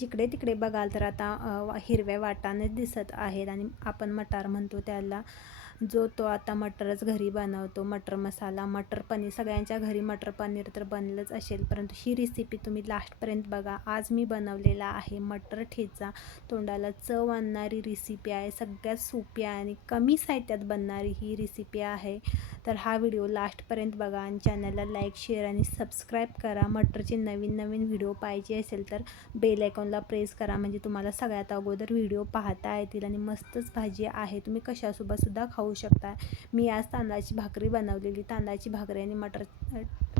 जिकडे तिकडे बघाल तर आता हिरव्या वाटाने दिसत आहेत आणि आपण मटार म्हणतो त्याला. जो तो आता मटरच घरी बनवतो मटर मसाला मटर पनीर सगळ्यांच्या घरी मटर पनीर तर बनलंच असेल. परंतु ही रेसिपी तुम्ही लास्टपर्यंत बघा. आज मी बनवलेला आहे मटर ठेचा. तोंडाला चव आणणारी रेसिपी आहे. सगळ्यात सोपी आहे आणि कमी साहित्यात बनणारी ही रेसिपी आहे. तर हा व्हिडिओ लास्टपर्यंत बघा आणि चॅनलला लाईक शेअर आणि सबस्क्राईब करा. मटरचे नवीन नवीन व्हिडिओ पाहिजे असेल तर बेल आयकॉनला प्रेस करा. म्हणजे तुम्हाला सगळ्यात अगोदर व्हिडिओ पाहता येतील आणि मस्तच भाजी आहे. तुम्ही कशासोबतसुद्धा खाऊ शकता मी आज तांदळाची भाकरी बनवलेली. तांदळाची भाकरी आणि मटर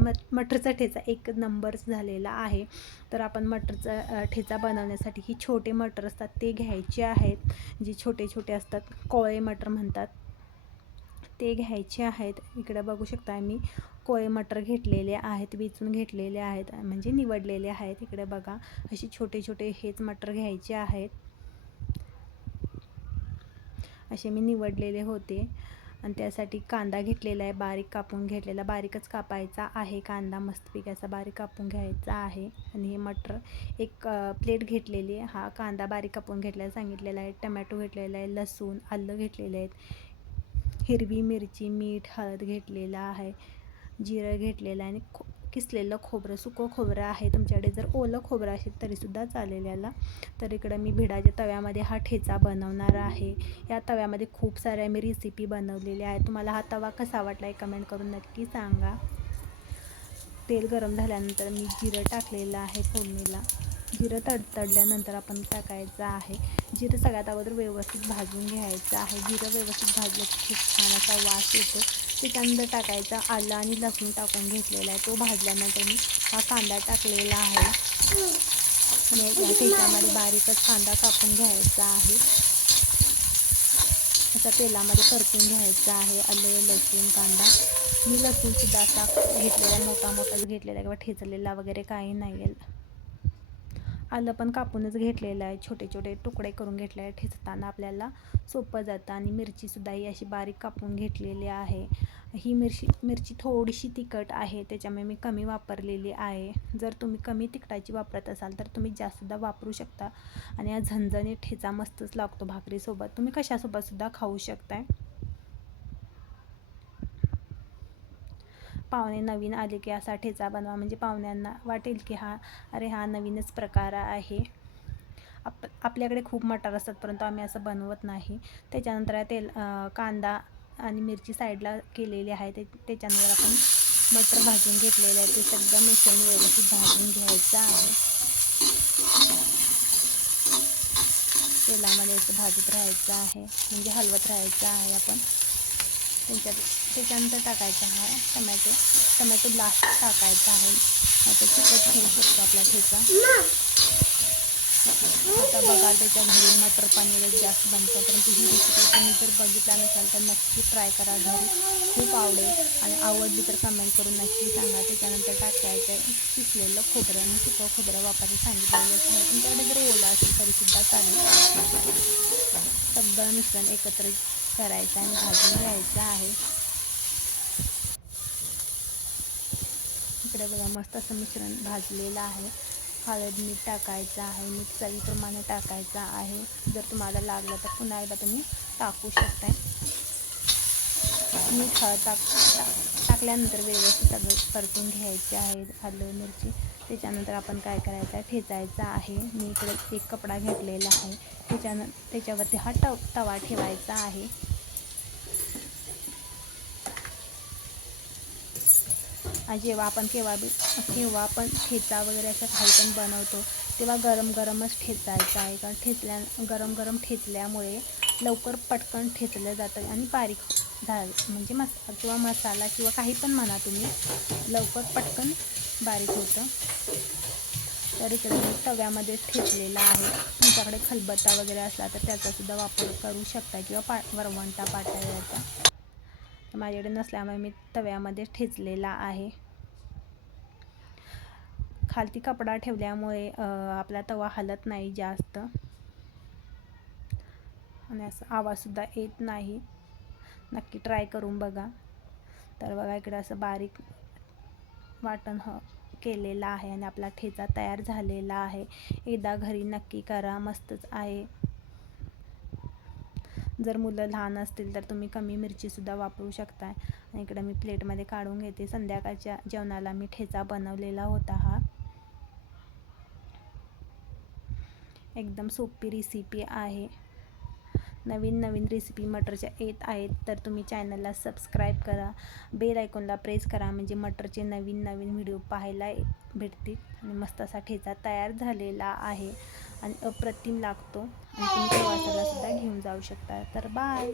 म मटरचा ठेचा एक नंबरच झालेला आहे. तर आपण मटरचा ठेचा बनवण्यासाठी ही छोटे मटर असतात ते घ्यायचे आहेत. जे छोटे छोटे असतात कोळे मटर म्हणतात. ते घ्यायचे आहेत. इकडे बघू शकता मी. कोळे मटर घेतलेले आहेत वेचून घेतलेले आहेत म्हणजे निवडलेले आहेत. इकडे बघा असे छोटे छोटे हेच मटर घ्यायचे आहेत. असे मी निवडलेले होते. आणि त्यासाठी कांदा घेतलेला आहे बारीक कापून घेतलेला. बारीकच कापायचा आहे कांदा मस्तपैकी असा बारीक कापून घ्यायचा आहे. आणि हे मटर एक प्लेट घेतलेली आहे. हा कांदा बारीक कापून घेतलेला सांगितलेला आहे. टमॅटो घेतलेला आहे लसूण आलं घेतलेलं आहेत. हिरवी मिरची मीठ हळद घेतलेला आहे जिरं घेतलेलं आहे आणि खो किसलेलं खोबरं सुकं खोबरं आहे तुमच्याकडे. जर ओलं खोबरं असेल तरीसुद्धा चालेल याला. तर इकडं मी भिडाच्या तव्यामध्ये हा ठेचा बनवणार आहे. या तव्यामध्ये खूप साऱ्या मी रेसिपी बनवलेल्या आहेत. तुम्हाला हा तवा कसा वाटला आहे कमेंट करून नक्की सांगा. तेल गरम झाल्यानंतर मी जिरं टाकलेलं आहे फोडणीला. जिरं तडतडल्यानंतर आपण टाकायचं आहे. जिरं सगळ्यात अगोदर व्यवस्थित भाजून घ्यायचं आहे. जिरं व्यवस्थित भाजलं की खूप छान असा वास येतो. त्याच्यानंतर टाकायचा आलं आणि लसूण टाकून घेतलेला आहे. तो भाजल्यानंतर मी हा कांदा टाकलेला आहे. आणि या बारीकच कांदा कापून घ्यायचा आहे. असा तेलामध्ये परतून घ्यायचा आहे. आलं लसूण कांदा. मी लसूणसुद्धा असा घेतलेला आहे, मोठा मोठाच घेतलेला आहे. किंवा ठेचलेला वगैरे काही नाही आहे आलं पण कापूनच घेतलेलं आहे. छोटे छोटे तुकडे करून घेतले आहे. ठेचताना आपल्याला सोपं जातं आणि मिरचीसुद्धा ही अशी बारीक कापून घेतलेली आहे. ही मिरची मिरची थोडीशी तिखट आहे त्याच्यामुळे मी कमी वापरलेली आहे. जर तुम्ही कमी तिखटाची वापरत असाल तर तुम्ही जास्तसुद्धा वापरू शकता. आणि हा झणझणीत ठेचा मस्तच लागतो भाकरीसोबत. तुम्ही कशासोबतसुद्धा खाऊ शकताय. पाहुणे नवीन आले की असा ठेचा बनवा. म्हणजे पाहुण्यांना वाटेल की हा अरे हा नवीनच प्रकार आहे. आप आपल्याकडे खूप मटार असतात परंतु आम्ही असं बनवत नाही. त्याच्यानंतर तेल कांदा आणि मिरची साईडला केलेली आहे. ते त्याच्यानंतर आपण मटर भाजून घेतलेलं आहे. ते सगळं मिसळून व्यवस्थित भाजून घ्यायचं आहे. तेलामध्ये असं भाजत राहायचं आहे. म्हणजे हलवत राहायचं आहे आपण. त्याच्यात त्याच्यानंतर टाकायचा हा टमॅटो. टमॅटो लास्ट टाकायचा आहे. आता चिकट होऊ शकतो आपला ठेचा. आता बघा त्याच्या घरी मटर पनीरच जास्त बनतं. परंतु ही रेसिपी तुम्ही जर बघितला नसाल तर नक्की ट्राय करा घरी. खूप आवडेल. आणि आवडली तर कमेंट करून नक्की सांगा. त्याच्यानंतर टाकायचं आहे किसलेलं खोबरं. आणि सुकं खोबरं वापरायला सांगितलेलं आहे. तुमच्याकडे जर ओलं असेल तरीसुद्धा चालेल. सगळं मिश्रण एकत्र करायचं आणि भाजून घ्यायचं आहे. इकडे बघा मस्त असं मिश्रण भाजलेलं आहे. हळद मीठ टाकायचं आहे. मीठ चवीप्रमाणे टाकायचं आहे. जर तुम्हाला लागलं तर पुन्हा एकदा तुम्ही टाकू शकताय. मीठ हळद टाक टाक- टाकल्यानंतर व्यवस्थित सगळं परतून घ्यायचे आहे आलं मिरची त्याच्यानंतर आपण काय करायचं आहे? ठेचायचं आहे. मी इकडे एक कपडा घेतलेला आहे. त्याच्यान त्याच्यावरती हा टव तवा ठेवायचा आहे. जेव्हा आपण केव्हा बी केव्हा आपण ठेचा वगैरे असं काही पण बनवतो तेव्हा गरम गरमच ठेचायचं आहे. कारण ठेचल्या गरम गरम ठेचल्यामुळे लवकर पटकन ठेचलं जातं आणि बारीक झालं म्हणजे मस किंवा मसाला किंवा काही पण म्हणा तुम्ही लवकर पटकन बारीक होतं. तर इकडे मी तव्यामध्ये ठेचलेला आहे. तुमच्याकडे खलबत्ता वगैरे असला तर त्याचासुद्धा वापर करू शकता किंवा पा वरवंटा पाटायचा तर माझ्याकडे नसल्यामुळे मी तव्यामध्ये ठेचलेला आहे. खालती कपडा ठेवल्यामुळे आपला तवा हलत नाही जास्त. आणि असं आवाजसुद्धा येत नाही. नक्की ट्राय करून बघा. तर बघा इकडं असं बारीक वाटण ह केलेलं आहे आणि आपला ठेचा तयार झालेला आहे. एकदा घरी नक्की करा मस्तच आहे. जर मुलं लहान असतील तर तुम्ही कमी मिरचीसुद्धा वापरू शकताय. आणि इकडं मी प्लेटमध्ये काढून घेते. संध्याकाळच्या जेवणाला मी ठेचा बनवलेला होता हा. एकदम सोपी रेसिपी आहे. नवीन नवीन रेसिपी मटरच्या येत आहेत तर तुम्ही चॅनलला सबस्क्राईब करा. बेल आयकॉनला प्रेस करा म्हणजे मटरचे नवीन नवीन व्हिडिओ पाहायला भेटतील. आणि मस्त असा ठेचा तयार झालेला आहे. आणि अप्रतिम लागतो. आणि तुम्ही प्रवासाला सुद्धा घेऊन जाऊ शकता. तर बाय